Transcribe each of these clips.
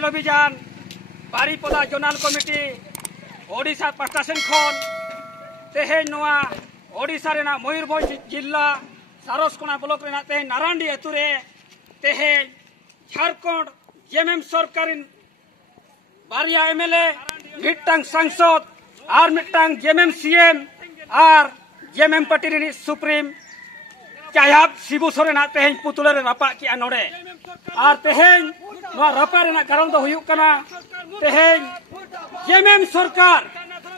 सेंगेल अभियान Baripada zonal committee Odisha पास्टासेन खन तेहेन नोआ ओडिशा रेना मयूरभंज जिला सारसकोना ब्लॉक रेना तेहेन नारांडी अतुरे तेहेन झारखंड जेएमएम सरकार बारिया एमएलए मिट्टांग सांसद और मिट्टांग जेएमएम सीएम और जेएमएम पार्टी रे सुप्रीम चायाब शिबू सोरेना तेहेन पुतुला रे रपा की नोडे और तेहेन नोआ रपा रेना कारण दो हुयुक कना तेहेन जेएमएम सरकार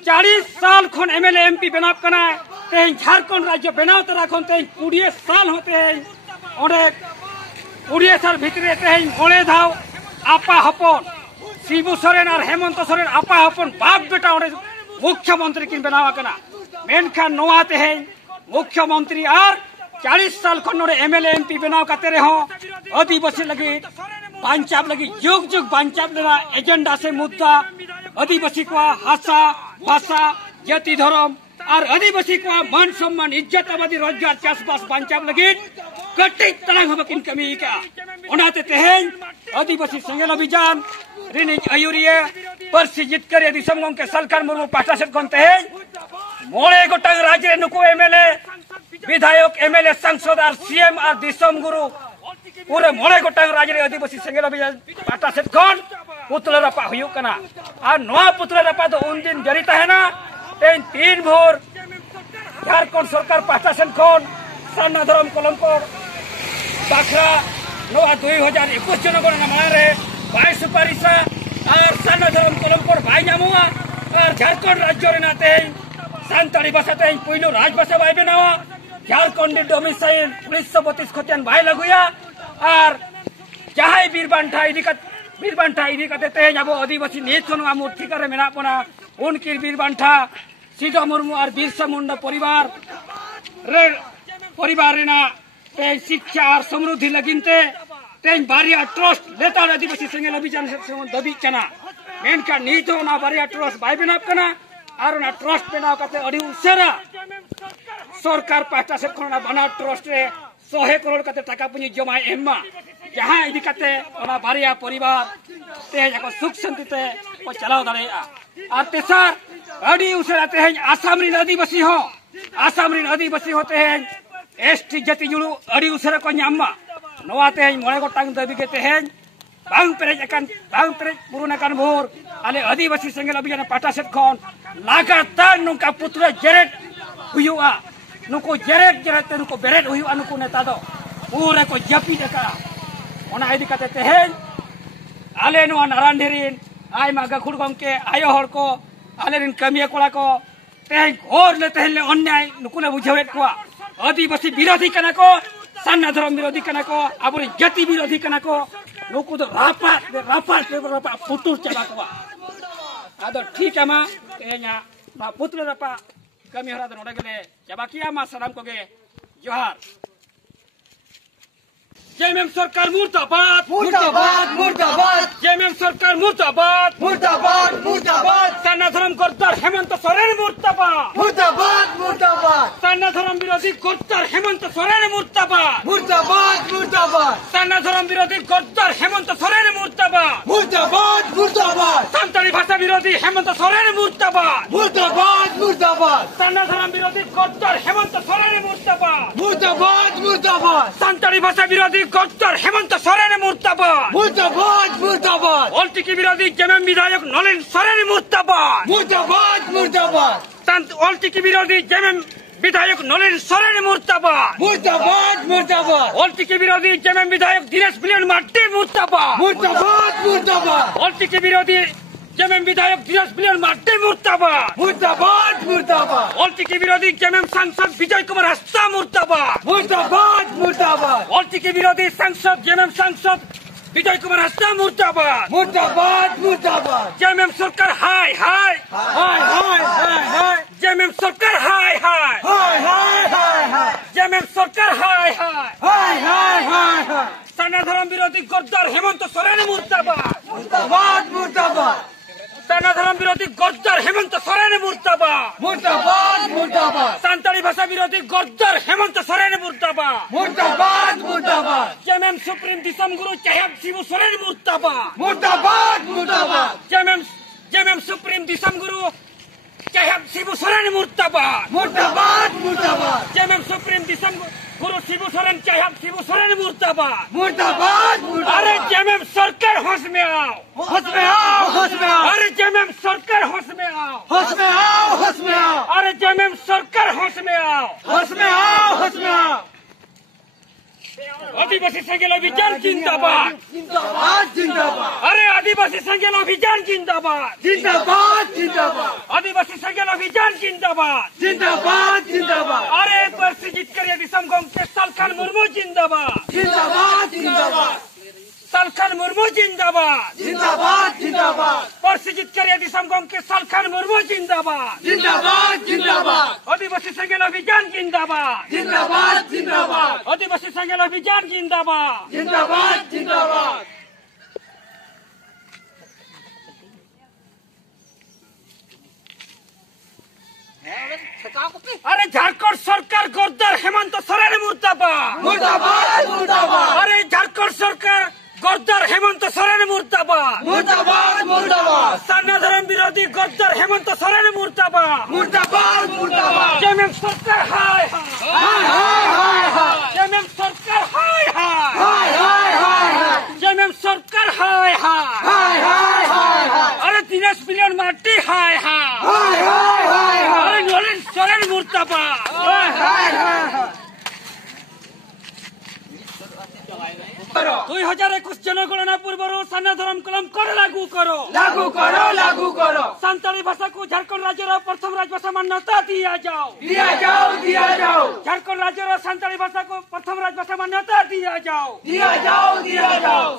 40 साल खन एमएलए एमपी बनाव कना तेहेन झारखंड राज्य बनाव तरा खन तेहेन 20 साल होते हैं ओडे 20 साल भितरे तेहेन मोड़े धाव आपा हपन शिबू सोरेन और हेमंत सोरेन आपा हपन बाप बेटा ओडे मुख्यमंत्री किन बनावा कना मेनखान नोआ तेहेन मुख्यमंत्री और 40 साल खन नोडे एमएलए एमपी बनाव काते रहो आदिवासी लगी बांचाव लगी जुग जुग बांचाव लेना एजेंडा से मुद्दा आदिवासी को हासा भाषा जाति धर्म और आदिवासी को मान सम्मान इज्जत आबादी रोजगार चाषबास बांचाव लगी कटिक तलांग हबकिन कमी का ओनाते तेहेन आदिवासी सेंगेल अभियान रिनी आयुरिया परसी जितकर दिसम गंके सरकार मुर्मू पाटा से खन तेहेन मोड़े गोटांग राज्य नुकु एमएलए विधायक एमएलए सांसद और सीएम और दिसम गुरु पूरे मोड़े गोटांग राज्य आदिवासी सेंगेल अभियान पाटा से खन पुतला रपा हुयुक कना और नोआ पुतला रपा तो उन दिन जारी तहेना तेन 3 भोर झारखंड सरकार पाटा से खन सान्ना धरम कलमपुर बाखरा नोआ 2021 जनगणना मारे 22 सुपारिशा और सान्ना धरम कलमपुर भाई नामुआ और झारखंड राज्य रेना तेहेन सानताड़ी भाषा तेहेन पुइलो राजभाषा भाई बनावा झारखंड डोमिसाइल 1932 खतियान भाई लगुया और जहां बीरबांठा इदी कते तेहेन अब आदिवासी नीत खन मूर्ति करे मेना पना उनकी बीरबांठा सीधा मुर्मू और बिरसा मुंडा परिवार रेना तेहेन शिक्षा और समृद्धि लगिनते तेहेन बारिया ट्रस्ट लेता आदिवासी सेंगेल अभियान से दबी कना मेनका नीत होना बारिया ट्रस्ट भाई बनाव कना और ना ट्रस्ट बनाव कते अड़ी उसेरा सरकार पास्टा से खन बना ट्रस्ट रे 100 करोड़ कते टाका पुंजी जमा एम्मा जहां इदी कते ओना बारिया परिवार तेहेन को सुख शांति ते को चलाव दाड़ेया और तेसार अड़ी उसेरा तेहेन आसाम रे आदिवासी हो तेहेन एसटी जाति जुड़ू अड़ी उसेरा को न्यामा नोआ तेहेन मोड़े गोटांग दाबी के तेहेन बांग पेरेज पुरुना कान भोर आले आदिवासी सेंगेल अभियान पाटा से खन लगातार नुका पुतला जेरेट हुयुआ नुको जेरेट ते नुको बेरेट हुयुआ नुको नेता दो पूरे को जपी देका ओना इदी कते तेहेन आले नोआ नारांडेरिन आयमा गाखुड़ गंके आयो हर को आले रिन कमिया कोड़ा को तेहेन घोर ले तेहेन ले अन्याय नुकुले बुझावेत को आदिवासी विरोधी कना को सान्ना धर्म विरोधी कना को आबुरी जाति विरोधी कना को नुकु तो रापा पुतुर चला को आदो ठीक है मा तेहेना मा पुतुर रापा कमी हरा दो नोडे गेले चबा किया मा सलाम को गे जोहार जेएमएम सरकार मुर्दाबाद मुर्दाबाद मुर्दाबाद जेएमएम सरकार मुर्दाबाद मुर्दाबाद मुर्दाबाद सान्ना धर्म कर्तार हेमंत सोरेन मुर्दाबाद मुर्दाबाद मुर्दाबाद सान्ना धर्म विरोधी कर्तार हेमंत सोरेन मुर्दाबाद मुर्दाबाद मुर्दाबाद सान्ना धर्म विरोधी कर्तार हेमंत सोरेन मुर्दाबाद मुर्दाबाद मुर्दाबाद सान्ताड़ी भाषा विरोधी हेमंत सोरेन मुर्दाबाद मुर्दाबाद मुर्दाबाद सान्ना धर्म विरोधी कर्तार हेमंत सोरेन मुर्दाबाद मुर्दाबाद मुर्दाबाद सान्ताड़ी भाषा विरोधी कर्तार हेमंत सोरेन मुर्दाबाद मुर्दाबाद मुर्दाबाद ओल्टिकी विरोधी जेएमएम विधायक नलिन सोरेन मुर्दाबाद मुर्दाबाद मुर्दाबाद ओल्टिकी विरोधी जेएमएम विधायक नलिन सोरेन मुर्दाबाद मुर्दाबाद मुर्दाबाद ओल्टिकी विरोधी जेएमएम विधायक दिनेश बिलियन मार्टी मुर्दाबाद मुर्दाबाद मुर्दाबाद ओल्टिकी विरोधी जेएमएम विधायक दिनेश बिलियन मार्टी मुर्दाबाद मुर्दाबाद मुर्दाबाद ओल्टिकी विरोधी जेएमएम सांसद विजय कुमार हस्ता मुर्दाबाद मुर्दाबाद मुर्दाबाद ओल्टिकी विरोधी सांसद जेएमएम सांसद विजय कुमार हस्ता मुर्दाबाद मुर्दाबाद मुर्दाबाद जेएमएम सरकार हाय हाय हाय हाय हाय हाय जेएमएम सरकार हाय हाय हाय हाय हाय हाय जेएमएम सरकार हाय हाय हाय हाय हाय हाय सान्ना धर्म विरोधी गद्दार हेमंत सोरेन मुर्दाबाद मुर्दाबाद मुर्दाबाद सनातन विरोधी गद्दार हेमंत सोरेन मुर्दाबाद मुर्दाबाद मुर्दाबाद सान्ताली भाषा विरोधी गद्दार हेमंत सोरेन मुर्दाबाद मुर्दाबाद मुर्दाबाद जेएमएम सुप्रीम दिसम गुरु चाहेब शिबू सोरेन मुर्दाबाद मुर्दाबाद मुर्दाबाद जेएमएम सुप्रीम दिसम गुरु चाहेब शिबू सोरेन मुर्दाबाद मुर्दाबाद मुर्दाबाद जेएमएम सुप्रीम दिसम गुरु शिबू सोरेन चाहेब शिबू सोरेन मुर्दाबाद मुर्दाबाद अरे जेएमएम सरकार होश में आओ होश में आओ होश में आओ अरे जेएमएम सरकार होश में आओ होश में आओ होश में आओ अरे जेएमएम सरकार होश में आओ होश में आओ होश में आओ आदिवासी संघेल अभियान जिंदाबाद जिंदाबाद जिंदाबाद अरे आदिवासी संघेल अभियान जिंदाबाद जिंदाबाद जिंदाबाद आदिवासी संघेल अभियान जिंदाबाद जिंदाबाद जिंदाबाद अरे एक बार से जीत कर दिसम गंग के सालखान मुर्मू जिंदाबाद जिंदाबाद जिंदाबाद सालखान मुर्मू जिंदाबाद जिंदाबाद जिंदाबाद परसिजित कर दिसम गंग के सालखान मुर्मू जिंदाबाद जिंदाबाद जिंदाबाद आदिवासी संघेल अभियान जिंदाबाद जिंदाबाद जिंदाबाद आदिवासी संघेल अभियान जिंदाबाद जिंदाबाद जिंदाबाद अरे झारखंड सरकार गद्दार हेमंत सोरेन मुर्दाबाद मुर्दाबाद मुर्दाबाद अरे झारखंड सरकार गद्दार हेमंत सोरेन मुर्दाबाद मुर्दाबाद मुर्दाबाद सनातन विरोधी गद्दार हेमंत सोरेन मुर्दाबाद मुर्दाबाद मुर्दाबाद जेएमएम सरकार हाय हाय हाय हाय हाय जेएमएम सरकार हाय हाय हाय हाय हाय जेएमएम सरकार हाय हाय हाय हाय हाय हाय अरे 30 बिलियन माटी हाय हाय हाय हाय हाय अरे नलिन सोरेन मुर्दाबाद हाय हाय हाय 2021 जनगणना पूर्व सान्ना धर्म कलम कर लागू करो लागू करो लागू करो सान्ताली भाषा को झारखंड राज्य प्रथम राजभाषा मान्यता दिया जाओ दिया जाओ दिया जाओ झारखंड राज्य सान्ताली भाषा को प्रथम राजभाषा मान्यता दिया जाओ दिया जाओ दिया जाओ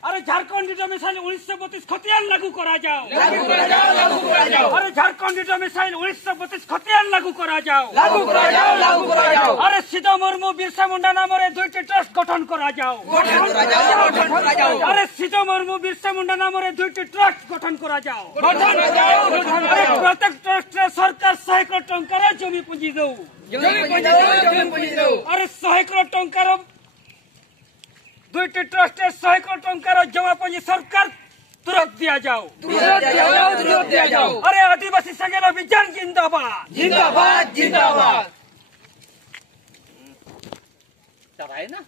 अरे झारखंड मिसाइल 1932 खतियान लागू करा जाओ लागू करा जाओ लागू करा जाओ अरे झारखंड मिसाइल 1932 खतियान लागू करा जाओ लागू करा जाओ लागू करा जाओ अरे सीधा मुर्मू बिरसा मुंडा नाम दुईटी ट्रस्ट गठन करा जाओ गठन करा जाओ गठन करा जाओ अरे सीधा मुर्मू बिरसा मुंडा नाम दुईटी ट्रस्ट गठन करा जाओ गठन करा जाओ गठन अरे प्रत्येक ट्रस्ट सरकार 100 करोड़ टंकार जमी पुंजी दो जमी पुंजी दो अरे 100 करोड़ टंकार दुईटी ट्रस्ट 100 करोड़ टंकार जमा पुंजी सरकार तुरंत दिया जाओ तुरंत दिया जाओ अरे आदिवासी संघेल अभियान जिंदाबाद जिंदाबाद जिंदाबाद है ना